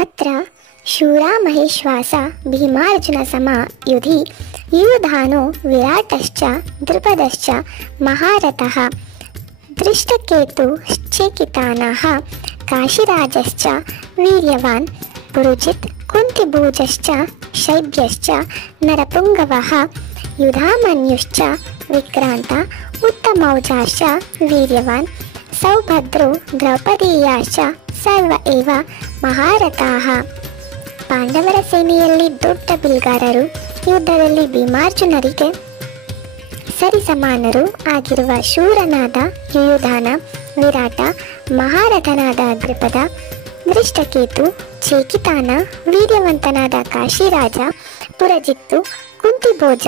अत्र शूरा महेश्वास भीमार्जुन समा युधि युयुधानो विराटश्च द्रुपदश्च महारथः दृष्टकेतुश्चेकितानः काशीराजश्च वीर्यवान् पुरुजित् कुन्तिभोजश्च शैब्यश्च नरपुङ्गवः युधामन्युश्च विक्रान्त उत्तमौजाश्च वीर्यवान् सौभद्रो द्रौपदीयाश्च सर्व एव ಮಹಾರಥಾಃ. ಪಾಂಡವರ ಸೇನೆಯಲ್ಲಿ ದೊಡ್ಡ ಬಿಲ್ಗಾರರು, ಯುದ್ಧದಲ್ಲಿ ಭೀಮಾರ್ಜುನರಿಗೆ ಸರಿಸಮಾನರು ಆಗಿರುವ ಶೂರನಾದ ಯುಯುಧಾನ, ವಿರಾಟ, ಮಹಾರಥನಾದ ದ್ರುಪದ, ದೃಷ್ಟಕೇತು, ಚೇಕಿತಾನ, ವೀರ್ಯವಂತನಾದ ಕಾಶಿರಾಜ, ಪುರಜಿತ್ತು, ಕುಂತಿಭೋಜ,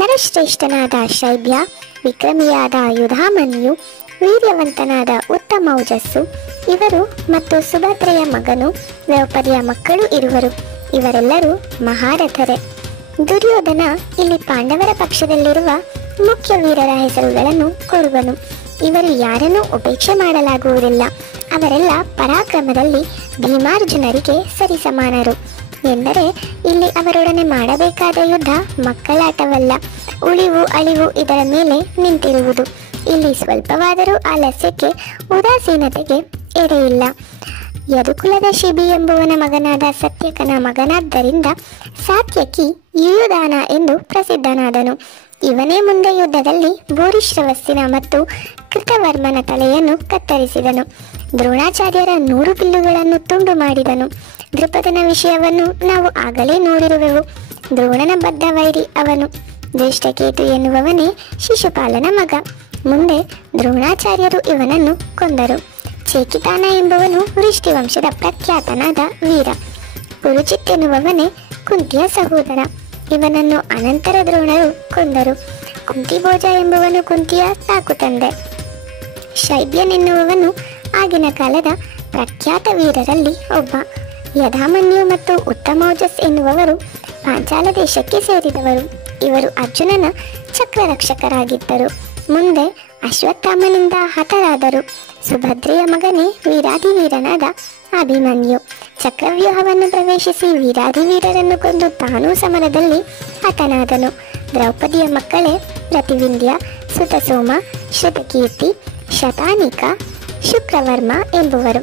ನರಶ್ರೇಷ್ಠನಾದ ಶೈಬ್ಯ, ವಿಕ್ರಮಿಯಾದ ಯುಧಾಮನ್ಯು, ವೀರ್ಯವಂತನಾದ ಉತ್ತಮೌಜಸ್ಸು ಇವರು ಮತ್ತು ಸುಭದ್ರೆಯ ಮಗನು ದ್ರೌಪದಿಯ ಮಕ್ಕಳು ಇರುವರು. ಇವರೆಲ್ಲರೂ ಮಹಾರಥರೇ. ದುರ್ಯೋಧನ ಇಲ್ಲಿ ಪಾಂಡವರ ಪಕ್ಷದಲ್ಲಿರುವ ಮುಖ್ಯ ವೀರರ ಹೆಸರುಗಳನ್ನು ಕೊಡುವನು. ಇವರು ಯಾರನ್ನೂ ಉಪೇಕ್ಷೆ ಮಾಡಲಾಗುವುದಿಲ್ಲ. ಅವರೆಲ್ಲ ಪರಾಕ್ರಮದಲ್ಲಿ ಭೀಮಾರ್ಜುನರಿಗೆ ಸರಿಸಮಾನರು. ಎಂದರೆ ಇಲ್ಲಿ ಅವರೊಡನೆ ಮಾಡಬೇಕಾದ ಯುದ್ಧ ಮಕ್ಕಳಾಟವಲ್ಲ, ಉಳಿವು ಅಳಿವು ಇದರ ಮೇಲೆ ನಿಂತಿರುವುದು. ಇಲ್ಲಿ ಸ್ವಲ್ಪವಾದರೂ ಆಲಸ್ಯಕ್ಕೆ, ಉದಾಸೀನತೆಗೆ ಎಡೆಯಿಲ್ಲ. ಯದುಕುಲದ ಶಿಬಿ ಎಂಬುವನ ಮಗನಾದ ಸತ್ಯಕನ ಮಗನಾದ್ದರಿಂದ ಸಾತ್ಯಕಿ ಯುಯುಧಾನ ಎಂದು ಪ್ರಸಿದ್ಧನಾದನು. ಇವನೇ ಮುಂದೆ ಯುದ್ಧದಲ್ಲಿ ಭೂರಿಶ್ರವಸ್ಸಿನ ಮತ್ತು ಕೃತವರ್ಮನ ತಲೆಯನ್ನು ಕತ್ತರಿಸಿದನು. ದ್ರೋಣಾಚಾರ್ಯರ 100 ಬಿಲ್ಲುಗಳನ್ನು ತುಂಡು ಮಾಡಿದನು. ದ್ರುಪದನ ವಿಷಯವನ್ನು ನಾವು ಆಗಲೇ ನೋಡಿರುವೆವು. ದ್ರೋಣನ ಬದ್ಧ ವೈರಿ ಅವನು. ದೃಷ್ಟಕೇತು ಎನ್ನುವವನೇ ಶಿಶುಪಾಲನ ಮಗ. ಮುಂದೆ ದ್ರೋಣಾಚಾರ್ಯರು ಇವನನ್ನು ಕೊಂದರು. ಚೇಕಿತಾನ ಎಂಬುವನು ವೃಷ್ಟಿವಂಶದ ಪ್ರಖ್ಯಾತನಾದ ವೀರ. ಪುರುಜಿತ್ ಎನ್ನುವವನೇ ಕುಂತಿಯ ಸಹೋದರ. ಇವನನ್ನು ಅನಂತರ ದ್ರೋಣರು ಕೊಂದರು. ಕುಂತಿಭೋಜ ಎಂಬುವನು ಕುಂತಿಯ ಸಾಕು ತಂದೆ. ಶೈಬ್ಯನೆನ್ನುವವನು ಆಗಿನ ಕಾಲದ ಪ್ರಖ್ಯಾತ ವೀರರಲ್ಲಿ ಒಬ್ಬ. ಯಧಾಮನ್ಯು ಮತ್ತು ಉತ್ತಮೌಜಸ್ ಎನ್ನುವವರು ಪಾಂಚಾಲ ದೇಶಕ್ಕೆ ಸೇರಿದವರು. ಇವರು ಅರ್ಜುನನ ಚಕ್ರರಕ್ಷಕರಾಗಿದ್ದರು. ಮುಂದೆ ಅಶ್ವತ್ಥಾಮನಿಂದ ಹತರಾದರು. ಸುಭದ್ರೆಯ ಮಗನೇ ವೀರಾಧಿವೀರನಾದ ಅಭಿಮನ್ಯು. ಚಕ್ರವ್ಯೂಹವನ್ನು ಪ್ರವೇಶಿಸಿ ವೀರಾಧಿವೀರರನ್ನು ಕೊಂದು ತಾನೂ ಸಮರದಲ್ಲಿ ಹತನಾದನು. ದ್ರೌಪದಿಯ ಮಕ್ಕಳೇ ಪ್ರತಿವಿಂಧ್ಯ, ಸುತಸೋಮ, ಶ್ರುತಕೀರ್ತಿ, ಶತಾನಿಕ, ಶುಕ್ರವರ್ಮ ಎಂಬುವರು.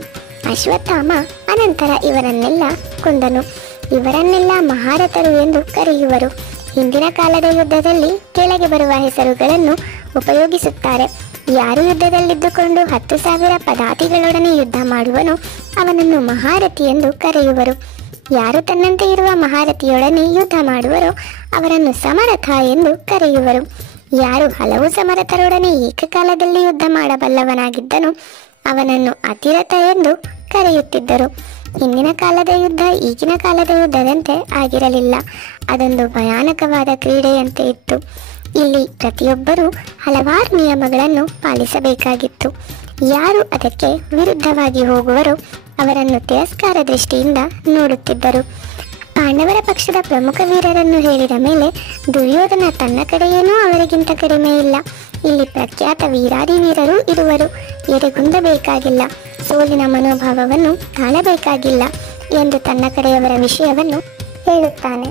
ಅಶ್ವತ್ಥಾಮ ಅನಂತರ ಇವರನ್ನೆಲ್ಲ ಕೊಂದನು. ಇವರನ್ನೆಲ್ಲ ಮಹಾರಥರು ಎಂದು ಕರೆಯುವರು. ಹಿಂದಿನ ಕಾಲದ ಯುದ್ಧದಲ್ಲಿ ಕೆಳಗೆ ಬರುವ ಹೆಸರುಗಳನ್ನು ಉಪಯೋಗಿಸುತ್ತಾರೆ. ಯಾರು ಯುದ್ಧದಲ್ಲಿದ್ದುಕೊಂಡು 10,000 ಪದಾತಿಗಳೊಡನೆ ಯುದ್ಧ ಮಾಡುವನೋ ಅವನನ್ನು ಮಹಾರಥಿ ಎಂದು ಕರೆಯುವರು. ಯಾರು ತನ್ನಂತೆ ಇರುವ ಮಹಾರಥಿಯೊಡನೆ ಯುದ್ಧ ಮಾಡುವರೋ ಅವರನ್ನು ಸಮರಥ ಎಂದು ಕರೆಯುವರು. ಯಾರು ಹಲವು ಸಮರಥರೊಡನೆ ಏಕಕಾಲದಲ್ಲಿ ಯುದ್ಧ ಮಾಡಬಲ್ಲವನಾಗಿದ್ದನೋ ಅವನನ್ನು ಅತಿರಥ ಎಂದು ಕರೆಯುತ್ತಿದ್ದರು. ಹಿಂದಿನ ಕಾಲದ ಯುದ್ಧ ಈಗಿನ ಕಾಲದ ಯುದ್ಧದಂತೆ ಆಗಿರಲಿಲ್ಲ. ಅದೊಂದು ಭಯಾನಕವಾದ ಕ್ರೀಡೆಯಂತೆ ಇತ್ತು. ಇಲ್ಲಿ ಪ್ರತಿಯೊಬ್ಬರೂ ಹಲವಾರು ನಿಯಮಗಳನ್ನು ಪಾಲಿಸಬೇಕಾಗಿತ್ತು. ಯಾರು ಅದಕ್ಕೆ ವಿರುದ್ಧವಾಗಿ ಹೋಗುವರೋ ಅವರನ್ನು ತಿರಸ್ಕಾರ ದೃಷ್ಟಿಯಿಂದ ನೋಡುತ್ತಿದ್ದರು. ಪಾಂಡವರ ಪಕ್ಷದ ಪ್ರಮುಖ ವೀರರನ್ನು ಹೇಳಿದ ಮೇಲೆ ದುರ್ಯೋಧನ ತನ್ನ ಕಡೆಯೇನೂ ಅವರಿಗಿಂತ ಕಡಿಮೆ ಇಲ್ಲ. ಇಲ್ಲಿ ಪ್ರಖ್ಯಾತ ವೀರಾದಿ ವೀರರು ಇರುವರು. ಎದೆಗುಂದಬೇಕಾಗಿಲ್ಲ, ಸೋಲಿನ ಮನೋಭಾವವನ್ನು ತಾಳಬೇಕಾಗಿಲ್ಲ ಎಂದು ತನ್ನ ಕಡೆಯವರ ವಿಷಯವನ್ನು ಹೇಳುತ್ತಾನೆ.